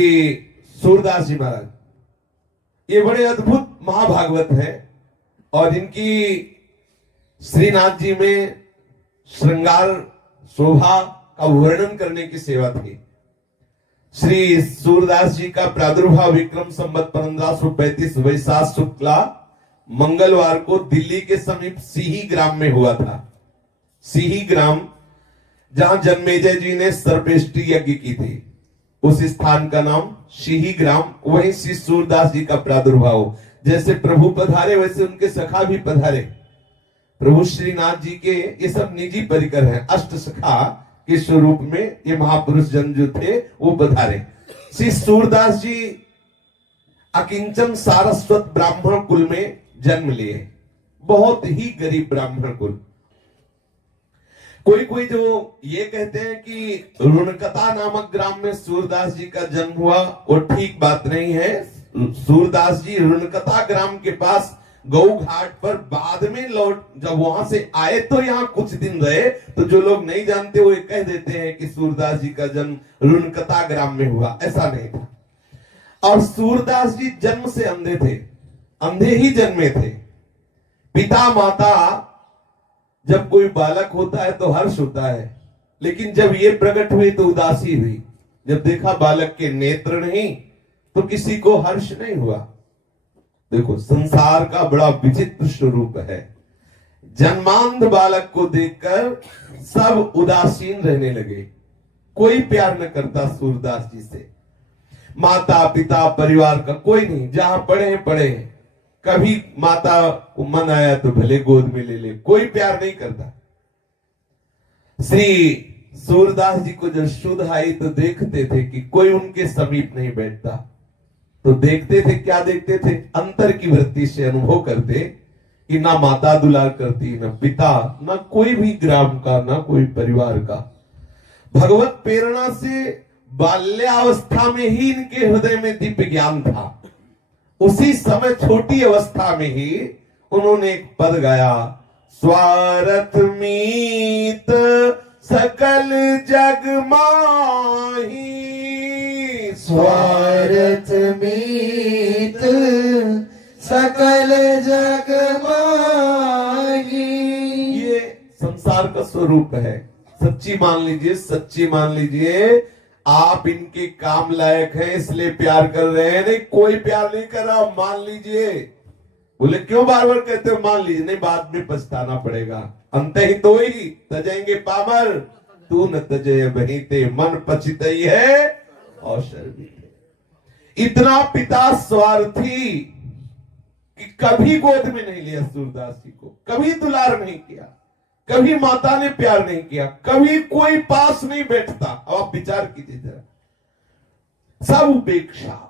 सूरदास जी महाराज ये बड़े अद्भुत महाभागवत है और इनकी श्रीनाथ जी में श्रृंगार शोभा का वर्णन करने की सेवा थी। श्री सूरदास जी का प्रादुर्भाव विक्रम संवत 1535 वैशाख शुक्ला मंगलवार को दिल्ली के समीप सिही ग्राम में हुआ था। सिही ग्राम जहां जन्मेजय जी ने सर्पेष्टि यज्ञ की थी, उस स्थान का नाम सिही ग्राम। वहीं श्री सूरदास जी का प्रादुर्भाव, जैसे प्रभु पधारे वैसे उनके सखा भी पधारे। प्रभु श्रीनाथ जी के ये सब निजी परिकर हैं, अष्ट सखा के स्वरूप में ये महापुरुष जन जो थे वो पधारे। श्री सूरदास जी अकिंचन सारस्वत ब्राह्मण कुल में जन्म लिए, बहुत ही गरीब ब्राह्मण कुल। कोई कोई जो ये कहते हैं कि रुणकता नामक ग्राम में सूरदास जी का जन्म हुआ, वो ठीक बात नहीं है। सूरदास जी रुणकता ग्राम के पास गौ घाट पर बाद में लौट, जब वहां से आए तो यहाँ कुछ दिन रहे, तो जो लोग नहीं जानते वो ये कह देते हैं कि सूरदास जी का जन्म रुणकता ग्राम में हुआ। ऐसा नहीं था। और सूरदास जी जन्म से अंधे थे, अंधे ही जन्मे थे। पिता माता, जब कोई बालक होता है तो हर्ष होता है, लेकिन जब ये प्रकट हुई तो उदासी हुई। जब देखा बालक के नेत्र नहीं तो किसी को हर्ष नहीं हुआ। देखो संसार का बड़ा विचित्र स्वरूप है। जन्मांध बालक को देखकर सब उदासीन रहने लगे, कोई प्यार न करता सूरदास जी से। माता पिता परिवार का कोई नहीं, जहां पढ़े पढ़े, कभी माता को मन आया तो भले गोद में ले ले, कोई प्यार नहीं करता। श्री सूरदास जी को जब शुद्ध आई तो देखते थे कि कोई उनके समीप नहीं बैठता, तो देखते थे, क्या देखते थे, अंतर की वृत्ति से अनुभव करते कि ना माता दुलार करती, ना पिता, ना कोई भी ग्राम का, ना कोई परिवार का। भगवत प्रेरणा से बाल्यावस्था में ही इनके हृदय में दिव्य ज्ञान था। उसी समय छोटी अवस्था में ही उन्होंने एक पद गाया, स्वार्थ मीत सकल जग माही, स्वार्थ मीत सकल जग माही। ये संसार का स्वरूप है। सच्ची मान लीजिए, सच्ची मान लीजिए, आप इनके काम लायक हैं इसलिए प्यार कर रहे हैं, नहीं कोई प्यार नहीं कर रहा, मान लीजिए। बोले क्यों बार बार कहते हो मान लीजिए? नहीं, बाद में पछताना पड़ेगा। अंत ही तो ही तजेंगे पामर, तू न तजय बहीते, मन पछतई है और शर्मी। इतना पिता स्वार्थी कि कभी गोद में नहीं लिया सूरदास जी को, कभी दुलार नहीं किया, कभी माता ने प्यार नहीं किया, कभी कोई पास नहीं बैठता। अब आप विचार कीजिए जरा, सब उपेक्षा।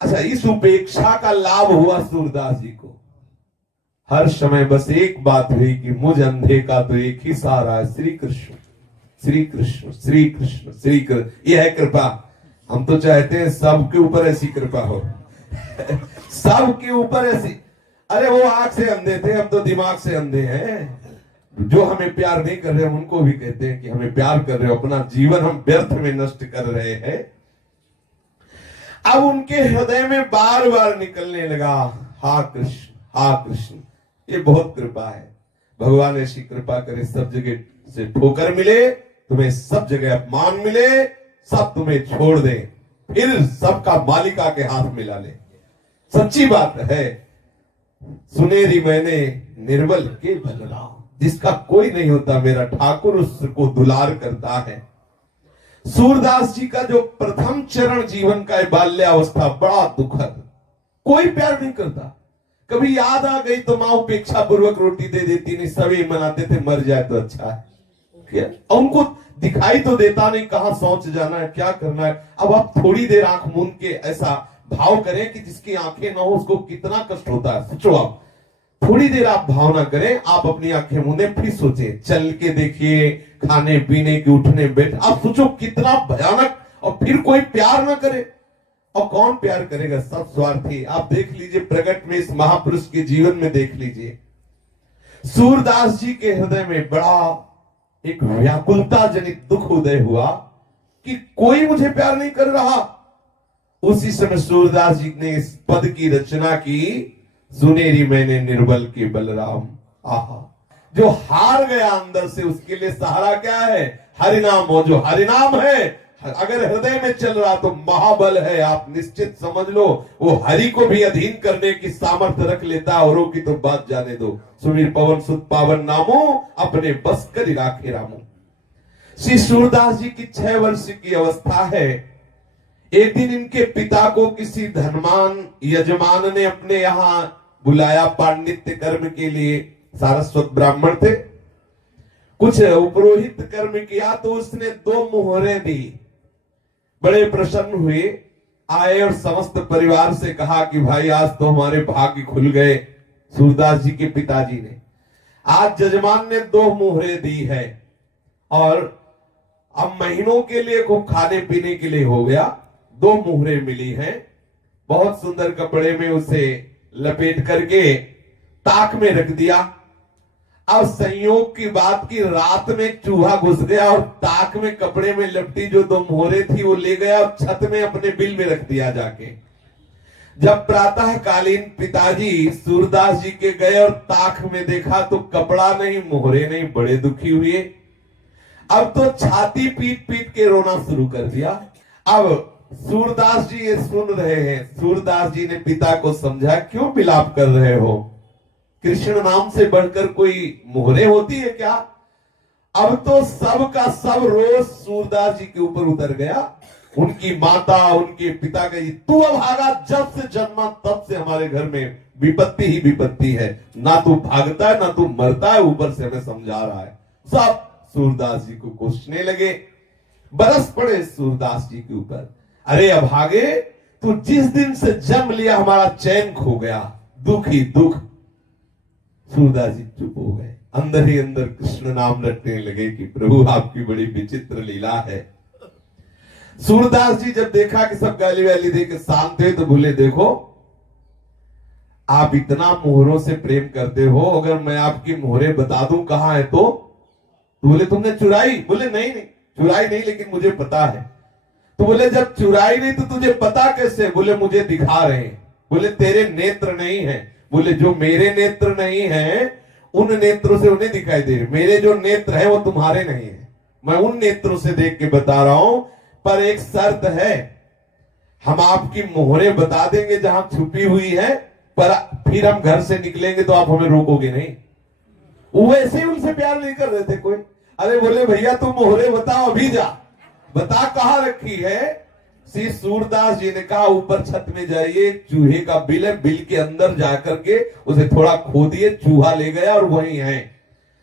अच्छा, इस उपेक्षा का लाभ हुआ सूरदास जी को। हर समय बस एक बात हुई कि मुझ अंधे का तो एक ही सहारा है, श्री कृष्ण श्री कृष्ण श्री कृष्ण श्री कृष्ण। यह है कृपा। हम तो चाहते हैं सबके ऊपर ऐसी कृपा हो सबके ऊपर ऐसी। अरे वो आंख से अंधे थे, हम तो दिमाग से अंधे हैं। जो हमें प्यार नहीं कर रहे हैं उनको भी कहते हैं कि हमें प्यार कर रहे हो, अपना जीवन हम व्यर्थ में नष्ट कर रहे हैं। अब उनके हृदय में बार बार निकलने लगा, हा कृष्ण हा कृष्ण। ये बहुत कृपा है। भगवान ऐसी कृपा करे, सब जगह से ठोकर मिले, तुम्हें सब जगह अपमान मिले, सब तुम्हें छोड़ दे, फिर सबका मालिका के हाथ मिला ले। सच्ची बात है। सुनेरी मैंने निर्बल के बदला, जिसका कोई नहीं होता मेरा ठाकुर उसको दुलार करता है। सूरदास जी का जो प्रथम चरण जीवन का बाल्यावस्था बड़ा दुखद, कोई प्यार नहीं करता। कभी याद आ गई तो मां उपेक्षा पूर्वक रोटी दे देती, नहीं सभी मनाते थे मर जाए तो अच्छा है। उनको दिखाई तो देता नहीं कहां शौच जाना है, क्या करना है। अब आप थोड़ी देर आंख मूंद के ऐसा भाव करें कि जिसकी आंखें ना हो उसको कितना कष्ट होता है। सोचो, आप थोड़ी देर आप भावना करें, आप अपनी आंखें मूंदे, फिर सोचें, चल के देखिए, खाने पीने की उठने बैठ, आप सोचो कितना भयानक। और फिर कोई प्यार ना करे, और कौन प्यार करेगा? सब स्वार्थी। आप देख लीजिए, प्रकट में इस महापुरुष के जीवन में देख लीजिए, सूरदास जी के हृदय में बड़ा एक व्याकुलता जनित दुख उदय हुआ कि कोई मुझे प्यार नहीं कर रहा। उसी समय सूरदास जी ने इस पद की रचना की, सुनेरी मैंने निर्बल के बलराम। आहा, जो हार गया अंदर से उसके लिए सहारा क्या है? हरिनाम हो। जो हरिनाम है अगर हृदय में चल रहा तो महाबल है। आप निश्चित समझ लो, वो हरि को भी अधीन करने की सामर्थ्य रख लेता है, औरों की तो बात जाने दो। सुमीर पवन सुत पावन नामो, अपने बस कर राखे रामो। श्री सूरदास जी की 6 वर्ष की अवस्था है। एक दिन इनके पिता को किसी धनवान यजमान ने अपने यहां बुलाया पांडित्य कर्म के लिए। सारस्वत ब्राह्मण थे, कुछ उपरोहित कर्म किया तो उसने 2 मोहरें दी। बड़े प्रसन्न हुए, आए और समस्त परिवार से कहा कि भाई आज तो हमारे भाग्य खुल गए। सूरदास जी के पिताजी ने आज जजमान ने 2 मोहरें दी है और अब महीनों के लिए खूब खाने पीने के लिए हो गया। 2 मोहरें मिली हैं, बहुत सुंदर कपड़े में उसे लपेट करके ताक में रख दिया। अब संयोग की बात की रात में चूहा घुस गया और ताक में कपड़े में लपटी जो 2 मोहरें थी वो ले गया और छत में अपने बिल में रख दिया जाके। जब प्रातः कालीन पिताजी सूरदास जी के गए और ताक में देखा तो कपड़ा नहीं, मोहरे नहीं, बड़े दुखी हुए। अब तो छाती पीट पीट के रोना शुरू कर दिया। अब सूरदास जी ये सुन रहे हैं। सूरदास जी ने पिता को समझा, क्यों विलाप कर रहे हो? कृष्ण नाम से बढ़कर कोई मोहरे होती है क्या? अब तो सब का सब रोज सूरदास जी के ऊपर उतर गया। उनकी माता, उनके पिता कही, तू अभागा, जब से जन्मा तब से हमारे घर में विपत्ति ही विपत्ति है। ना तू भागता है ना तू मरता है, ऊपर से हमें समझा रहा है। सब सूरदास जी को कोसने लगे, बरस पड़े सूरदास जी के ऊपर। अरे अभागे, तू जिस दिन से जन्म लिया हमारा चैन खो गया, दुख ही दुख। सूरदास जी चुप हो गए, अंदर ही अंदर कृष्ण नाम रटने लगे कि प्रभु आपकी बड़ी विचित्र लीला है। सूरदास जी जब देखा कि सब गाली वाली दे के शांत है तो बोले, देखो आप इतना मोहरों से प्रेम करते हो, अगर मैं आपकी मोहरे बता दूं कहां है तो बोले तुमने चुराई? बोले नहीं नहीं चुराई नहीं, लेकिन मुझे पता है। तो बोले जब चुराई नहीं तो तुझे पता कैसे? बोले मुझे दिखा रहे हैं। बोले तेरे नेत्र नहीं है? बोले जो मेरे नेत्र नहीं है उन नेत्रों से उन्हें दिखाई दे रहे, मेरे जो नेत्र है वो तुम्हारे नहीं है, मैं उन नेत्रों से देख के बता रहा हूं। पर एक शर्त है, हम आपकी मोहरे बता देंगे जहां छुपी हुई है, पर फिर हम घर से निकलेंगे तो आप हमें रोकोगे नहीं। वो ऐसे ही उनसे प्यार नहीं कर रहे थे कोई। अरे बोले भैया तुम मोहरे बताओ, अभी जा, बता कहां रखी है। श्री सूरदास जी ने कहा ऊपर छत में जाइए, चूहे का बिल है, बिल के अंदर जाकर के उसे थोड़ा खोदिए। चूहा ले गया और वही है।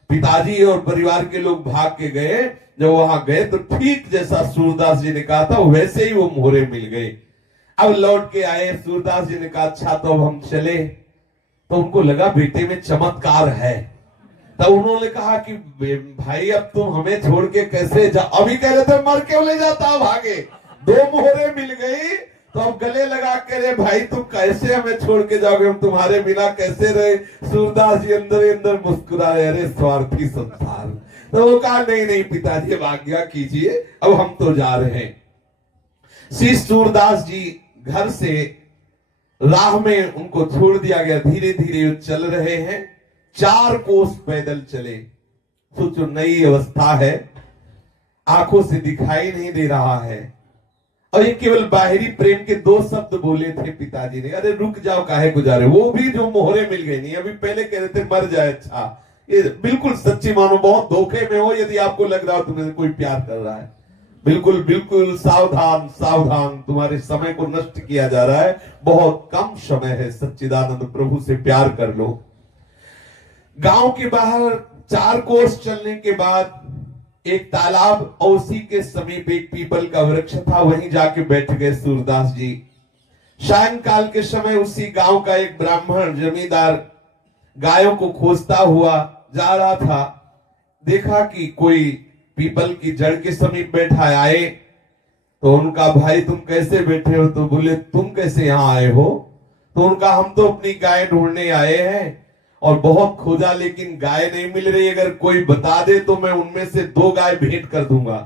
पिताजी और परिवार के लोग भाग के गए। जब वहां गए तो ठीक जैसा सूरदास जी ने कहा था वैसे ही वो मोहरे मिल गए। अब लौट के आए, सूरदास जी ने कहा अच्छा तो अब हम चले। तो उनको लगा बेटे में चमत्कार है। तब उन्होंने कहा कि भाई अब तुम हमें छोड़ के कैसे जा? अभी कह रहे थे मर क्यों ले जाता, भागे। 2 मोहरे मिल गई तो अब गले लगा के, रे भाई तुम कैसे हमें छोड़ के जाओगे, हम तुम्हारे बिना कैसे रहे? सूरदास जी अंदर ही अंदर मुस्कुराए, अरे स्वार्थी संसार। तो वो कहा नहीं नहीं पिताजी अब आज्ञा कीजिए, अब हम तो जा रहे हैं। श्री सूरदास जी घर से राह में उनको छोड़ दिया गया। धीरे धीरे चल रहे हैं, 4 कोस पैदल चले। सोचो नई अवस्था है, आंखों से दिखाई नहीं दे रहा है और ये केवल बाहरी प्रेम के 2 शब्द बोले थे पिताजी ने, अरे रुक जाओ काहे को जा रहे? वो भी जो मोहरे मिल गई नहीं, अभी पहले कह रहे थे मर जाए। अच्छा ये बिल्कुल सच्ची मानो, बहुत धोखे में हो यदि आपको लग रहा हो तुम्हें कोई प्यार कर रहा है। बिल्कुल बिल्कुल सावधान सावधान, तुम्हारे समय को नष्ट किया जा रहा है। बहुत कम समय है, सच्चिदानंद प्रभु से प्यार कर लो। गांव के बाहर 4 कोस चलने के बाद एक तालाब और उसी के समीप एक पीपल का वृक्ष था, वहीं जाके बैठ गए सूरदास जी। सायंकाल के समय उसी गांव का एक ब्राह्मण जमींदार गायों को खोजता हुआ जा रहा था। देखा कि कोई पीपल की जड़ के समीप बैठा है। आए तो उनका भाई तुम कैसे बैठे हो? तो बोले तुम कैसे यहाँ आए हो? तो उनका हम तो अपनी गाय ढूंढने आए हैं और बहुत खोजा लेकिन गाय नहीं मिल रही, अगर कोई बता दे तो मैं उनमें से 2 गाय भेंट कर दूंगा।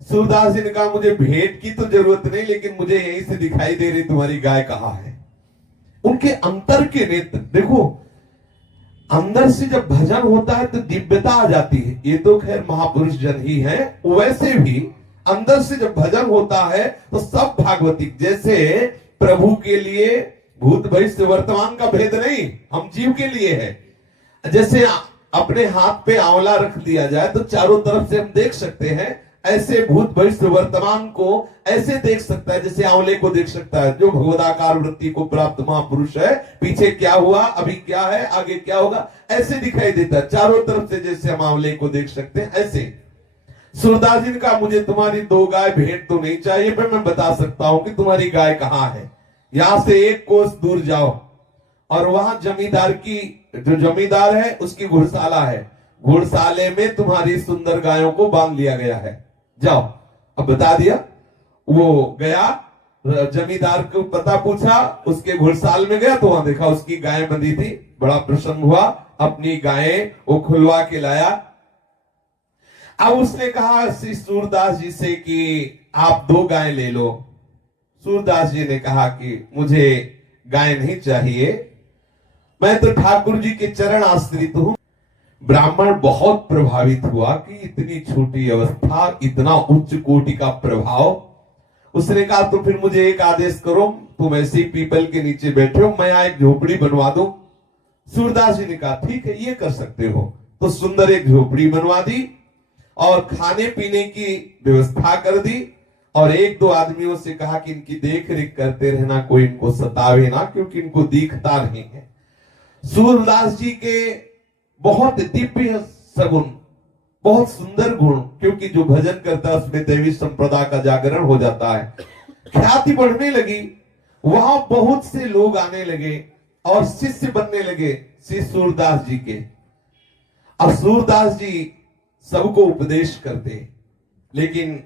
सूरदास जी ने कहा मुझे भेंट की तो जरूरत नहीं, लेकिन मुझे यहीं से दिखाई दे रही तुम्हारी गाय कहाँ है। उनके अंतर के नेत्र देखो, अंदर से जब भजन होता है तो दिव्यता आ जाती है। ये तो खैर महापुरुष जन ही है, वैसे भी अंदर से जब भजन होता है तो सब भागवतिक, जैसे प्रभु के लिए भूत भविष्य वर्तमान का भेद नहीं, हम जीव के लिए है। जैसे अपने हाथ पे आंवला रख दिया जाए तो चारों तरफ से हम देख सकते हैं, ऐसे भूत भविष्य वर्तमान को ऐसे देख सकता है जैसे आंवले को देख सकता है। जो भगवदाकार वृत्ति को प्राप्त महापुरुष है, पीछे क्या हुआ, अभी क्या है, आगे क्या होगा, ऐसे दिखाई देता है चारों तरफ से, जैसे हम आंवले को देख सकते हैं ऐसे। सूरदास जी का मुझे तुम्हारी 2 गाय भेंट तो नहीं चाहिए, पर मैं बता सकता हूं कि तुम्हारी गाय कहाँ है। यहां से 1 कोस दूर जाओ और वहां जमींदार की, जो जमींदार है उसकी घुड़शाला है, घुड़शाले में तुम्हारी सुंदर गायों को बांध लिया गया है, जाओ। अब बता दिया, वो गया, जमींदार को पता पूछा, उसके घुड़साल में गया तो वहां देखा उसकी गाय बंधी थी, बड़ा प्रसन्न हुआ, अपनी गायें वो खुलवा के लाया। अब उसने कहा श्री सूरदास जी से कि आप 2 गाय ले लो। सूरदास जी ने कहा कि मुझे गाय नहीं चाहिए, मैं तो ठाकुर जी के चरण आश्रित हूं। ब्राह्मण बहुत प्रभावित हुआ कि इतनी छोटी अवस्था, इतना उच्च कोटि का प्रभाव। उसने कहा तो फिर मुझे एक आदेश करो, तुम ऐसे पीपल के नीचे बैठे हो, मैं यहाँ एक झोपड़ी बनवा दूं। सूरदास जी ने कहा ठीक है, ये कर सकते हो। तो सुंदर एक झोपड़ी बनवा दी और खाने पीने की व्यवस्था कर दी, और 1-2 आदमियों से कहा कि इनकी देख रेख करते रहना, कोई इनको सतावे ना, क्योंकि इनको दिखता नहीं है। सूरदास जी के बहुत दिव्य सगुण, बहुत सुंदर गुण, क्योंकि जो भजन करता है उसमें दैवी संप्रदा का जागरण हो जाता है। ख्याति बढ़ने लगी, वहां बहुत से लोग आने लगे और शिष्य बनने लगे श्री सूरदास जी के। अब सूरदास जी सबको उपदेश करते, लेकिन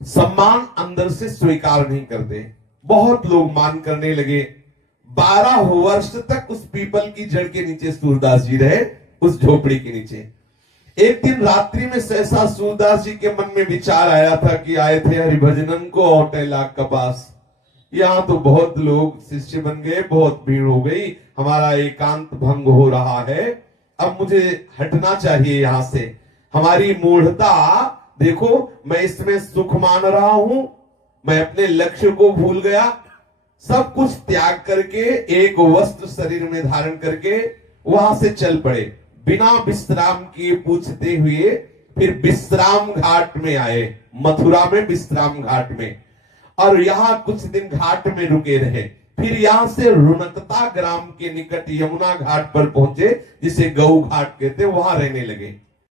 सम्मान अंदर से स्वीकार नहीं करते। बहुत लोग मान करने लगे। 12 वर्ष तक उस पीपल की जड़ के नीचे सूरदास जी रहे, उस झोपड़ी के नीचे। एक दिन रात्रि में सहसा सूरदास जी के मन में विचार आया था कि आए थे हरिभजनन को औटेला के पास, यहाँ तो बहुत लोग शिष्य बन गए, बहुत भीड़ हो गई, हमारा एकांत भंग हो रहा है, अब मुझे हटना चाहिए यहाँ से। हमारी मूढ़ता देखो, मैं इसमें सुख मान रहा हूं, मैं अपने लक्ष्य को भूल गया, सब कुछ त्याग करके एक वस्त्र शरीर में धारण करके वहां से चल पड़े। बिना विश्राम किए पूछते हुए फिर विश्राम घाट में आए, मथुरा में विश्राम घाट में, और यहां कुछ दिन घाट में रुके रहे। फिर यहां से रुनकता ग्राम के निकट यमुना घाट पर पहुंचे, जिसे गौ घाट कहते, वहां रहने लगे।